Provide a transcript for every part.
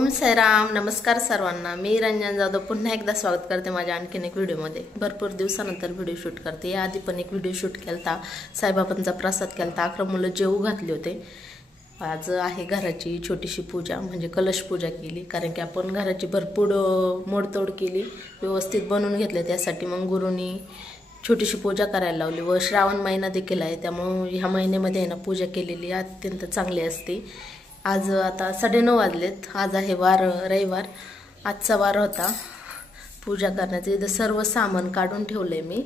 ओम साईराम. नमस्कार सर्वांना. मी रंजन जाधव पुन्हा एकदा स्वागत करते माझ्या आणखीन एक व्हिडिओमध्ये. भरपूर दिवसानंतर व्हिडिओ शूट करते. याआधी पण एक व्हिडिओ शूट केलता, साईबाबांचा प्रसाद केलता, 11 मुलं जेवू घातले होते. आज आहे घराची छोटीशी पूजा, म्हणजे कलश पूजा केली. कारण की आपण घराची भरपूर मोडतोड केली, व्यवस्थित बनवून घेतले. त्यासाठी मग गुरुनी छोटीशी पूजा करायला लावली. व श्रावण महिना देखील आहे, त्यामुळे ह्या महिन्यामध्ये ना पूजा केलेली अत्यंत चांगली असते. आज आता 9:30 वाजलेत. आज आहे वार, रविवार. आजचा वार होता पूजा करण्याचं. इथं सर्व सामान काढून ठेवलंय मी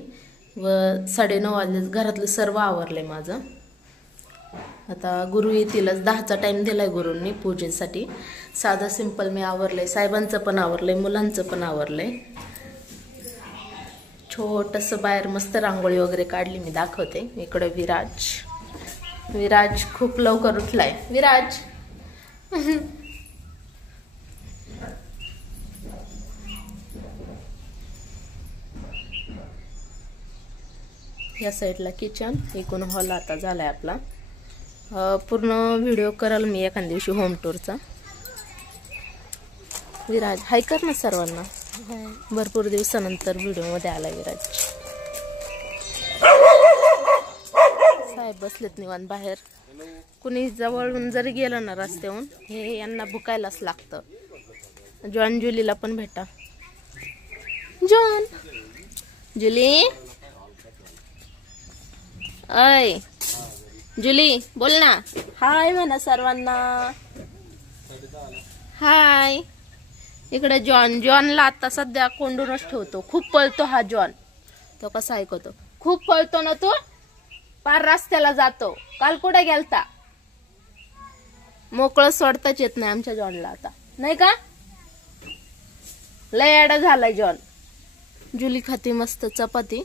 व 9:30 वाजलेत. घरातलं सर्व आवरलंय माझं. आता गुरु येतीलच. 10चा टाइम दिलाय गुरूंनी पूजेसाठी. साधं सिंपल मी आवरलंय. साहेबांचं पण आवरलंय, मुलांचं पण आवरलंय. छोटंसं बाहेर मस्त रांगोळी वगैरे काढली, मी दाखवते. इकडे विराज खूप लवकर उठलाय. विराज या साईडला किचन, एकूण हॉल आता झालाय आपला. पूर्ण व्हिडिओ कराल मी एखाद्या दिवशी होम टूरचा. विराज हाय कर ना सर्वांना. भरपूर दिवसानंतर व्हिडिओ मध्ये आलाय विराज. साहेब बसलेत निवांत बाहेर. कुणी जवळून जरी गेलं ना रस्त्याहून, हे यांना भुकायलाच लागतं. जॉन जुलीला पण भेटा. जॉन जुली, अय जुली बोल ना. हाय म्हणा सर्वांना. हाय. इकडे जॉनला आता सध्या कोंडूनच ठेवतो. खूप पळतो हा जॉन. तो कसा ऐकतो. खूप पळतो ना तो, पार रस्त्याला जातो. काल कुठे गेलता. मोकळं सोडताच येत नाही आमच्या जॉनला आता, नाही का. लय एडा झालाय जॉन. जुली खाती मस्त चपाती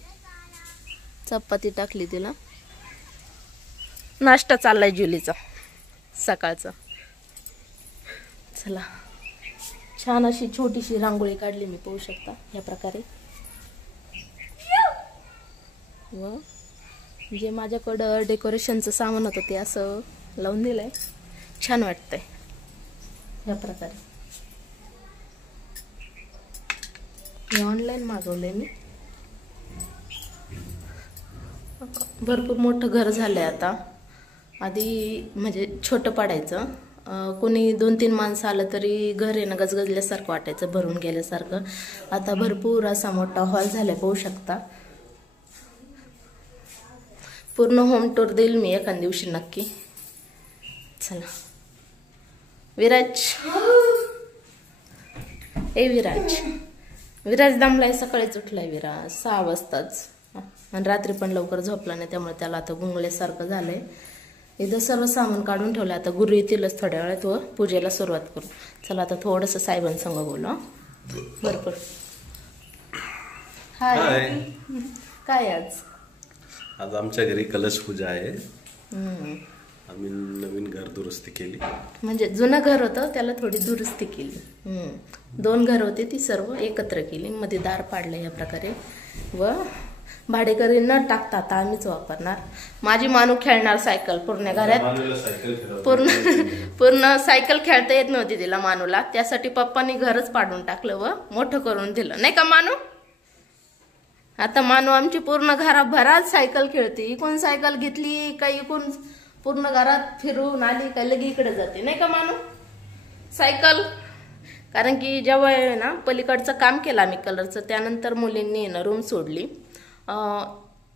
टाकली तिला. नाश्ता चाललाय जुलीचा सकाळचा. चला, छान अशी छोटीशी रांगोळी काढली मी, पाहू शकता या प्रकारे. व जे माझ्याकडं डेकोरेशनचं सामान होतं ते असं लावून दिलंय. छान वाटतंय या प्रकारे. हे ऑनलाईन मागवलंय मी. भरपूर मोठं घर झालंय आता. आधी म्हणजे छोटं पडायचं. कोणी 2-3 माणसं आलं तरी घर आहे ना गजगजल्यासारखं वाटायचं, भरून गेल्यासारखं. आता भरपूर असा मोठा हॉल झालाय, पाहू शकता. पूर्ण होम टूर देईल मी एखाद्या दिवशी नक्की. चला विराज. विराज दमलाय. सकाळीच उठलाय विराज 6 वाजताच. आणि रात्री पण लवकर झोपला नाही, त्यामुळे त्याला आता गुंगल्यासारखं झालंय. इथं सर्व सामान काढून ठेवलं. आता गुरु येतीलच थोड्या वेळात व पूजेला सुरुवात करू. चला आता थोडंसं साहेबांसंग बोलू. भरपूर हाय. काय आज आमच्या घरी कलश पूजा आहे. आम्ही नवीन घर दुरुस्ती केली. म्हणजे जुनं घर होतं त्याला थोडी दुरुस्ती केली. 2 घर होते, ती सर्व एकत्र केली. मध्ये दार पाडलं या प्रकारे. व भाडेकरी न टाकता आता आम्हीच वापरणार. माझी मानू खेळणार सायकल पूर्ण घरात. पूर्ण सायकल खेळता येत नव्हती तिला मानूला. त्यासाठी पप्पांनी घरच पाडून टाकलं व मोठं करून दिलं, नाही का मानू. आता मानू आमची पूर्ण घराभरात सायकल खेळते. इकून सायकल घेतली काही, इकून पूर्ण घरात फिरून आली काही लगे इकडे जाते, नाही का मानू सायकल. कारण की जेव्हा ना पलीकडचं काम केलं आम्ही कलरचं, त्यानंतर मुलींनी ना रूम सोडली.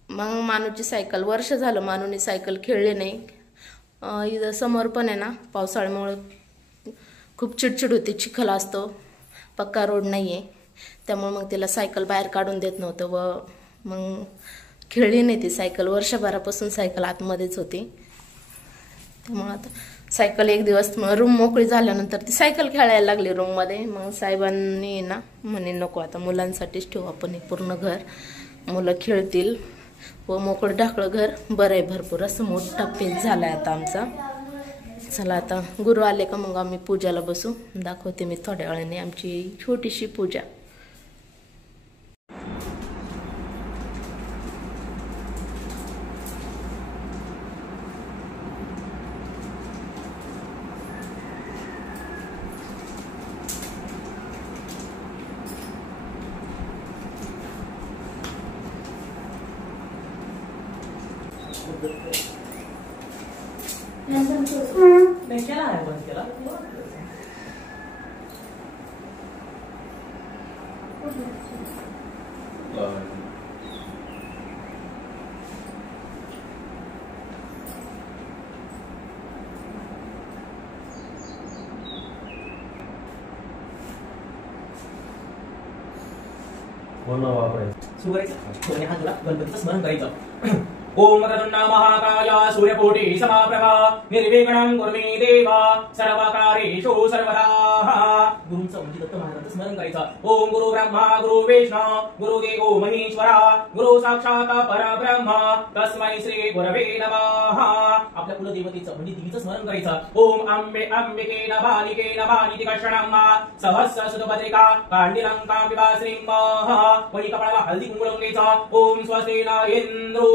मग मानूची सायकल वर्ष झालं मानूने सायकल खेळले नाही. इथं समोर पण आहे ना पावसाळ्यामुळे खूप चिडचिड होती. चिखल असतो, पक्का रोड नाहीये, त्यामुळे मग तिला सायकल बाहेर काढून देत नव्हतं. व मग खेळली नाही ती सायकल. वर्षभरापासून सायकल आतमध्येच होती. त्यामुळे आता सायकल एक दिवस रूम मोकळी झाल्यानंतर ती सायकल खेळायला लागली रूममध्ये. मग साहेबांनी ना म्हणे नको, आता मुलांसाठीच ठेवू आपण हे पूर्ण घर. मुलं खेळतील व मोकळं ढाकळं घर बरं आहे. भरपूर असं मोठा पेज झालाय आता आमचा. चला आता गुरु आले का मग आम्ही पूजाला बसू. दाखवते मी थोड्या वेळाने आमची छोटीशी पूजा. नाही केला आहे बंद केला सुरू करायचं हात जोडा गणपतीचं स्मरण करायचं ओम वक्रतुंड महाकाय सूर्यकोटि समप्रभा निर्विघ्नं कुरु मे देव सर्वकार्येषु सर्वदा गुरुंचं म्हणजे दत्त महाराजांचं स्मरण करायचं ओम गुरु ब्रह्मा गुरु विष्णू गुरु देवो महेश्वरा गुरु साक्षात परब्रह्म तस्मै श्री गुरवे नमः आपल्या कुलदेवतेचं म्हणजे देवीचं स्मरण करायचं ओम अंबे अंबिके नभानिके नभानिति कषणं सहस्र सुतपत्रिका कांडिलंकां विवाश्रीं वणी कपाळाला हळदी कुंकू लावून घ्यायचं ओम स्वस्ति न इंद्रो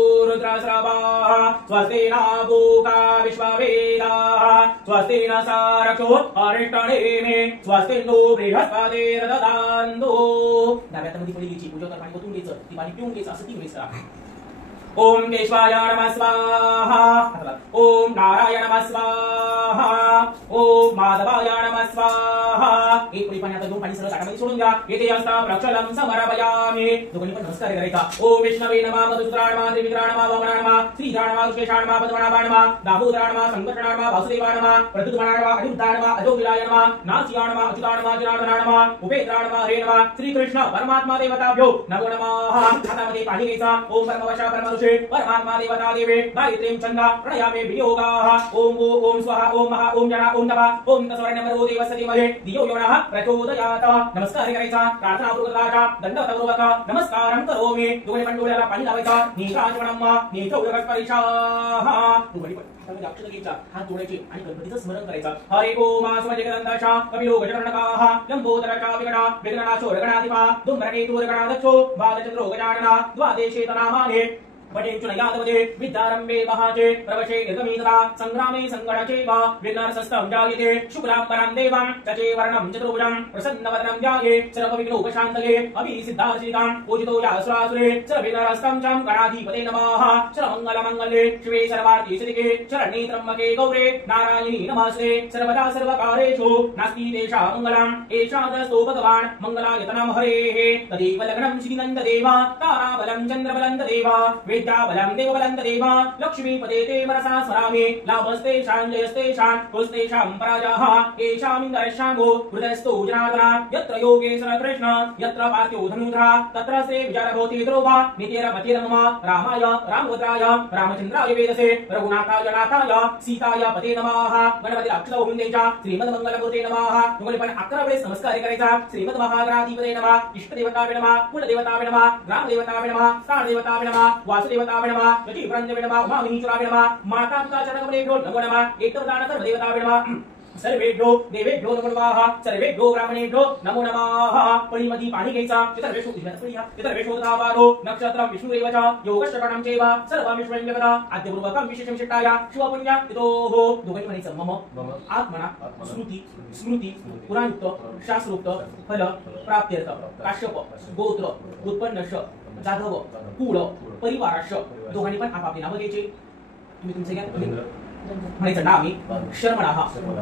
स्वस्ति न पूका विश्ववेदाः स्वस्ति न सारक्षो अरिष्टनेमि स्वस्ति नो बृहस्पतिर्ददान्तु डाव्या हातामध्ये फळी घ्यायची पूजा कर पाणी ओतून घ्यायचं ती पाणी पिऊन घ्यायचं असं 3 वेळेस ओम केशवाय नमः स्वाहा ओम नारायण नमः स्वाहा ओम माधवाय नमः स्वाहा एक पुढे पाणी आता 2 पाणी सरळ ताटामध्ये सोडून द्या येथे असता प्रक्षालम समर्पयामि दोघांनी पण नमस्कार करायचा ओम विष्णवे नमः मधुसूदनाय नमः त्रिविक्राय नमः वामनाय नमः श्रीधराय नमः कृष्णेशाय नमः पद्मनाभाय नमः दामोदराय नमः संकर्षणाय नमः वासुदेवाय नमः प्रद्युम्नाय नमः अनिरुद्धाय नमः अजोगिराय नमः नासियाय नमः अच्युताय नमः जनार्दनाय नमः उपेन्द्राय नमः हरे नमः श्री कृष्ण परमात्मा देवताभ्यो नमो नमः हातामध्ये पाणी घ्यायचं ओम परमवशा परमऋषे परमात्मा देवता देवे गायत्रीं छंदा प्रणयामे वियोगाः ओम ओम स्वाहा ओम महा ओम जना ओम नमः ओम तस्वर्णमरो देवस्य धीमहि धियो यो नः प्रचोदयात् नमस्कार करायचा प्रार्थना पूर्वक दंडवतपूर्वक नमस्कारं करोमि दोघे पण डोळ्याला पाणी लावायचं नीराजवणम नीचौरगस्परिशाः दोघे पण अक्षर घ्यायचा हात जोडायचे आणि गणपतीचं स्मरण करायचं हरे ओम आस्मजगदंताशा कपिलो गजरणकाः लंबोदरचा विगणा विघ्ननाशो रगणाधिपा धूम्रकेतुः रगणाध्यक्षो बालचंद्रो गजानना द्वादशे तनामाने पटेचुनयादवदे विद्यारंभे महाचे प्रवशे निर्गमीतरा संग्रामे संगणचे वा विघ्नरसस्तं जायते शुक्लांबरं देवां तचे वर्णं चतुर्भुजं प्रसन्नवदनं ध्याये सर्वविघ्नोपशान्तये अभिसिद्धार्चितां पूजितो यासुरासुरे सर्वविघ्नहस्तं चं गणाधिपते नमः सर्वमङ्गलमङ्गले शिवे सर्वार्थे सिद्धिके शरण्ये त्र्यम्बके गौरे नारायणी नमस्ते सर्वदा सर्वकारेषु नास्ति तेषां मङ्गलम् एषादस्तो भगवान् मङ्गलायतनं हरेः तदेव लग्नं श्रीनन्ददेवा ताराबलं चन्द्रबलं तदेव विद्याबलं देवबलं तदेव लक्ष्मीपदे ते मनसा स्मरामि लाभस्तेषां जयस्तेषां कुस्तेषां पराजयः येषामिन्दर्शाङ्गो हृदयस्थो जनार्दन यत्र योगेश्वर कृष्ण यत्र पार्थो धनुधरा तत्र श्री विचारभूति द्रोवा नित्यरपतिर्मम रामाय रामभद्राय रामचन्द्राय वेदसे रघुनाथाय नाथाय सीताय पते नमः गणपती अक्षर हुंदेच्या श्रीमद्मंगलमूर्ते नमः तुम्हाला पण 11 वेळेस नमस्कार करायचा श्रीमद महागणाधिपते नमः इष्टदेवतावे नमः कुलदेवतावे नमः ग्रामदेवतावे नमः स्थानदेवतावे नमः वासुदेवतावे नमः यतिवृन्दवे नमः उमामहेश्वरावे नमः माता पिता चरणकमलेभ्यो नमो नमः एकदवदान सर्वदेवतावे नमः सर्वेभ्यो देवेभ्यो नमो नमः सर्वेभ्यो ब्राह्मणेभ्यो नमो नमः पळीमध्ये पाणी घ्यायचा चित्रवेशोदावारो नक्षत्रं विष्णुरेव च योगश्रवणं चैव सर्वं विश्वं जगदा आद्यपूर्वकं विशेषं शिष्टाय शिवपुण्य इतोः दोघांनी म्हणायचं मम आत्मना स्मृती स्मृती पुराणयुक्त शास्त्रोक्त फल प्राप्त्यर्थ काश्यप गोत्र उत्पन्नश जाधव कुळ परिवाराश दोघांनी पण आपापली नावं घ्यायची तुम्ही तुमचे घ्या म्हणायचं नामे शर्मणः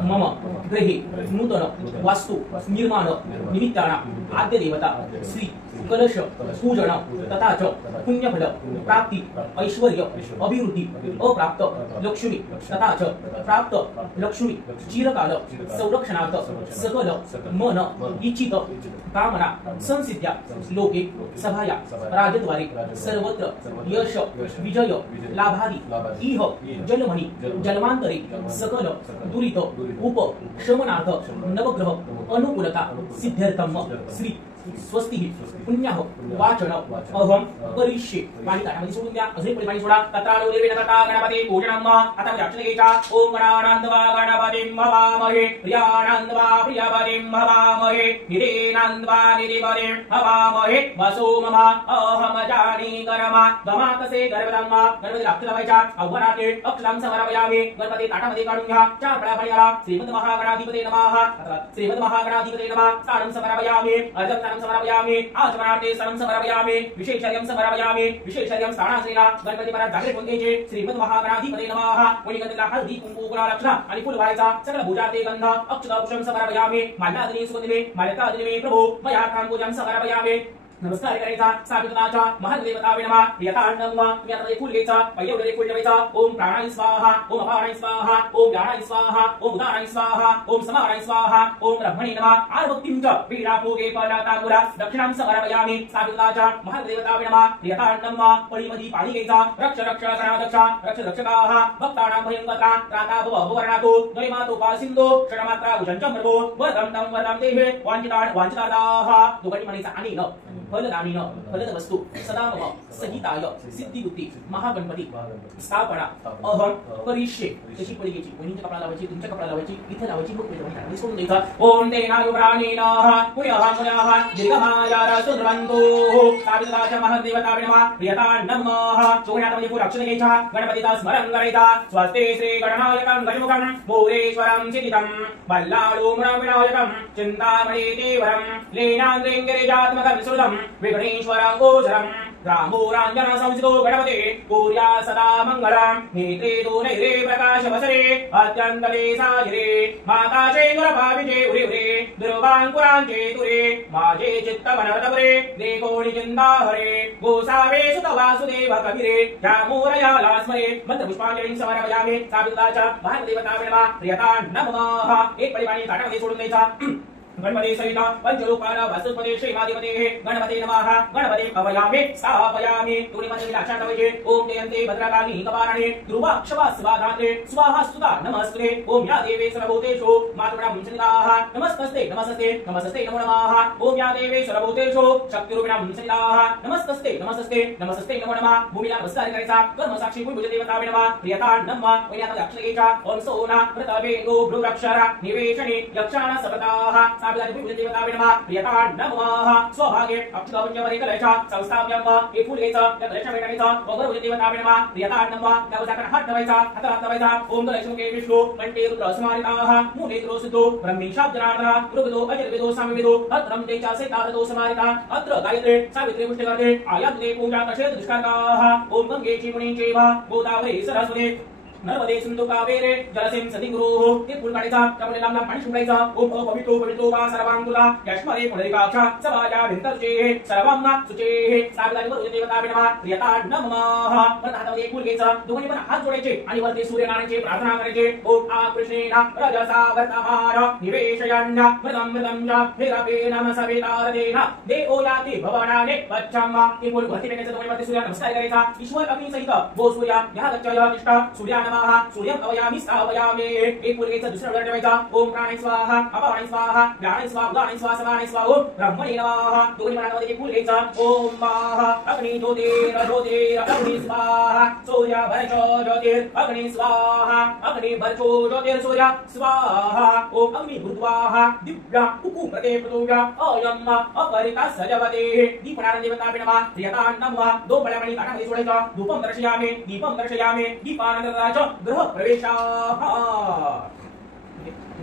मम ग्रहे नूतन वास्तु निर्माण निमित्ताना आद्य देवता श्री कलश पूजन तथा च पुण्यफल प्राप्ति ऐश्वर्य अभिवृद्धि अप्राप्त लक्ष्मी तथा च प्राप्त लक्ष्मी चिरकाल संरक्षणार्थ सकल मन इच्छित कामना संसिद्ध्या लोके सभाया राजद्वारे सर्वत्र यश विजय लाभादी इह जन्मनि जन्मांतरे सकल दुरित उप शमनार्थ नवग्रह अनुकूलता सिद्ध्यर्थम श्री स्वस्ति पुण्यः वाचन अहम करिष्ये पाणी ताटामध्ये सोडून द्या अजून पुढे पाणी सोडा तत्रालो देवे तथा गणपती पूजनम आता अक्षर घ्यायचा ओम गणानंदवा गणपतीं भवामहे प्रियानंदवा प्रियपतीं भवामहे निरेनंदवा निरेपतीं भवामहे वसो मम अहम जानी कर्मा गमातसे गर्भदम गणपती अक्षर लावायचा अवराते अक्षरं समर्पयामि गणपती ताटामध्ये काढून घ्या 4 फळा पाणी आला श्रीमद महागणाधिपते नमः श्रीमद महागणाधिपते नमः स्थानं समर्पयामि अर्धं आचमनार्थं समर्पयामि आचमनार्थे सर्वं समर्पयामि विशेषर्यं समर्पयामि विशेषर्यं स्थानाश्रीना गणपती महाराज जागृत होते श्रीमद महागणाधिपते नमः वणिगंधेला हळदी कुंकू गुलाल अक्षता आणि फुल व्हायचा सकल भुजा ते गंध अक्षता पुष्पं समर्पयामि माल्यादिनी सुगंधिने माल्यादिनी प्रभू मया पूजं समर्पयामि नमस्कार करायचा सावित्राचा महादेवतावे नमः प्रियतांडं तुम्ही आता फुल घ्यायचा पहिल्या फुल ठेवायचा ओम प्राणाय स्वाहा ओम अपानाय स्वाहा ओम व्यानाय स्वाहा ओम उदानाय स्वाहा ओम समानाय स्वाहा ओम ब्रह्मणे नमः आर्वक्तिं च वीणाभोगे पलातामुरा दक्षिणां समर्पयामि सावित्राचा महादेवतावे नमः प्रियतांडं पळीमधी पाणी घ्यायचा रक्ष रक्ष गणाध्यक्षा रक्ष रक्षकाः भक्तानां भयंकरा त्राता भववर्णातो नैमातो पासिंदो क्षणमात्रा उजंचं प्रभो वरदं देहे वांछितादाः दोघांनी म्हणायचा आणि न फलदानीन फलद वस्तू सदामव सहिताय सिद्धिबुद्धी महागणपती स्थापना अहम परिष्ये तशी पळी घ्यायची वहिनीच्या कपडा लावायची तुमच्या कपडा लावायची इथे लावायची मग पेटवून सोडून द्यायचा ओम तेनायुप्राणेनः पुण्यः दीर्घमाया सुध्वंतो सावित्राच्या महादेवतावे नमः प्रियतांडं चोण्यामध्ये फुल अक्षर घ्यायचा गणपतीचा स्मरण करायचा स्वस्ते श्री गणनायकं गजमुखं भूरेश्वरं चितितं बल्लाळोमरं विनायकं चिन्तामणि देवरं लेनान्द्रेङ्गिरिजात्मकं सुरदं विघ्नेश्वरं गोचरं रामोराञ्जन संसितो गणपते पूर्या सदा मङ्गलम् नेत्रे तु नैरे प्रकाशवसरे अत्यन्तले साजिरे माता चेन्दुरभाविजे उरे उरे दुर्वाङ्कुराञ्चे तुरे माजे चित्तवनतपुरे देकोणि चिन्ताहरे गोसावे सुत वासुदेव कविरे यामोरयाला स्मरे मन्त्रपुष्पाञ्जलिं समर्पयामि सावित्राच्या महादेवतावे नमः प्रियतांडं नमः एक परिमाणी ताटामध्ये सोडून द्यायचा गणपते सहित पंचरूपाला वस्तुपते श्रीमाधिपते गणपते नमः गणपते अवयामि स्थापयामि तुनि मध्ये विलाक्षण ठेवायचे ओम जयन्ते भद्रकाली कपाराणे ध्रुवाक्षवा स्वाधात्रे स्वाहा सुता नमस्ते ओम या देवे सर्वभूतेषु मातृणां सन्निधाः नमस्तस्ते नमस्ते नमस्ते नमो नमः ओम या देवे सर्वभूतेषु शक्तिरूपिणां सन्निधाः नमस्तस्ते नमस्ते नमस्ते नमो नमः भूमीला नमस्कार करायचा कर्मसाक्षी भूमिजे देवतावे नमः प्रियतांडं वैन्यात अक्षर घ्यायचा ओम सोना प्रतापे गो भ्रुवक्षरा निवेशने यक्षाणा सपताः देवतावे नमः प्रियतांडं स्वभागे अक्षतावंजवरे कलशा संस्थाप्यं एक फुल घ्यायचं त्या कलशा वेटायचं वगैरे देवतावे नमः प्रियतांडं त्या उजाकडे हात ठेवायचा हातात ठेवायचा ओम कलशमुखे विष्णू कंठे रुद्र समारिताः मूलेत्रो सिद्धो ब्रह्मीशाब्द जनार्दनः ऋग्वेदो अयर्वेदो सामवेदो अत्रं तेचा सेतादो समारिता अत्र गायत्रे सावित्री पुष्टिवर्धे आयाते पूजा तशेत दुष्काकाः ओम गंगेची मुनीचैव गोदावरी सरस्वती नर्मदे सिंधु कावेरे जलसेन सदिगुरुः ते फुल काढायचा त्यामुळे लांब लांब पाणी शिंपडायचा ओम पवित्रो पवित्रो वा सर्वांकुला यश्मरे पुंडरीकाक्षा सभाया भिंतर्चेः सर्वांना सुचेः सावित्रावर देवतावे नमः प्रियतांडं नमः परत हातामध्ये एक फुल घ्यायचं दोन्ही पण हात जोडायचे आणि वरती सूर्यनारायणाची प्रार्थना करायची ओम आकृष्णेन रजसा वर्तमान निवेशयन् मृतं मृतं च निरपेन सवितारतेन देवो याति भवनाने वच्छं ते फुल वरती फेकायचं दोन्ही वरती सूर्य नमस्कार करायचा ईश्वर अग्नी सहित वो सूर्य यह गच्छ यह तिष्ठ सूर्य सूर्यं अवयामि स्थापयामि एक फुल घ्यायचं दुसरं ठेवायचा ओम प्राणाय स्वाहा अपानाय स्वाहा व्यानाय स्वाहा उदानाय स्वाहा समानाय स्वाहा ओम ब्रह्मणे नमः दोन्ही मनामध्ये एक फुल घ्यायचं ओम स्वाहा अग्नि ज्योतिर ज्योतिर अग्नि स्वाहा सूर्य भर्चो ज्योतिर अग्नि स्वाहा अग्नि भर्चो ज्योतिर सूर्य स्वाहा ओम अग्नि भूत्वाहा दिव्या कुकु प्रते पृथुव्या अयम् अपरिता सजवते दीपनारायण देवतावे नमः प्रियतांडं नमः दोन बळ्यामणी ताटामध्ये सोडायचं धूपं दर्शयामि दीपं दर्शयामि दीपानंतराच गृह प्रवेशाः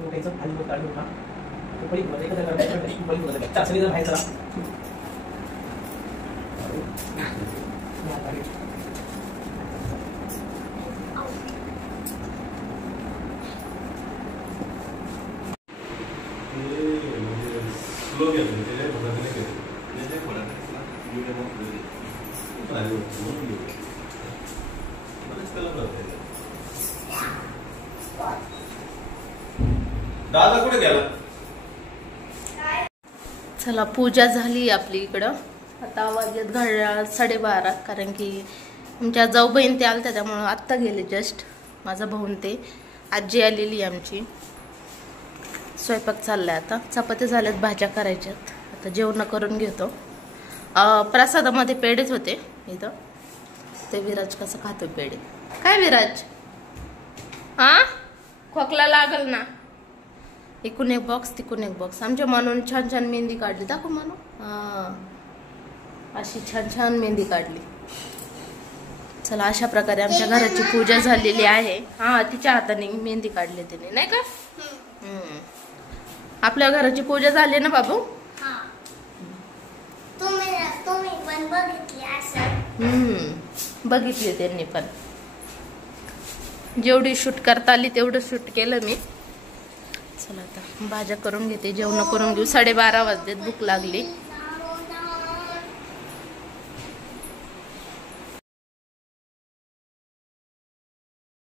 उठायचं खाली वर काढून उठा पळी मध्ये एकत्र करायचं पळी मध्ये चला सगळे जण बाहेर चला दादा कुठे गेला? चला पूजा झाली आपली इकडं आता वाजत घड्याळ 12:30 कारण की आमच्या जाऊ बहीण ते आलत्या त्यामुळं आत्ता गेले जस्ट माझा भाऊन ते आजी आलेली आमची स्वयंपाक चाललाय आता चपात्या झाल्यात भाज्या करायच्यात आता जेवण करून घेतो प्रसादामध्ये पेढेच होते इथं ते विराज कसं खातो पेढे काय विराज खोकला लागल ना इकून एक बॉक्स तिकून एक बॉक्स आमच्या म्हणून छान छान मेहंदी काढली दाखव म्हणून अशी छान छान मेहंदी काढली चला अशा प्रकारे आमच्या घराची पूजा झालेली आहे तिच्या हाताने मेहंदी काढली तिने नाही का आपल्या घराची पूजा झाली ना बाबू तुम्ही पण बघितली असं. बघितली त्यांनी पण. जेवढी शूट करता आली तेवढं शूट केलं मी. चला आता भाज्या करून घेते, जेवण करून घेऊ. 12:30 वाजलेत, भूक लागली.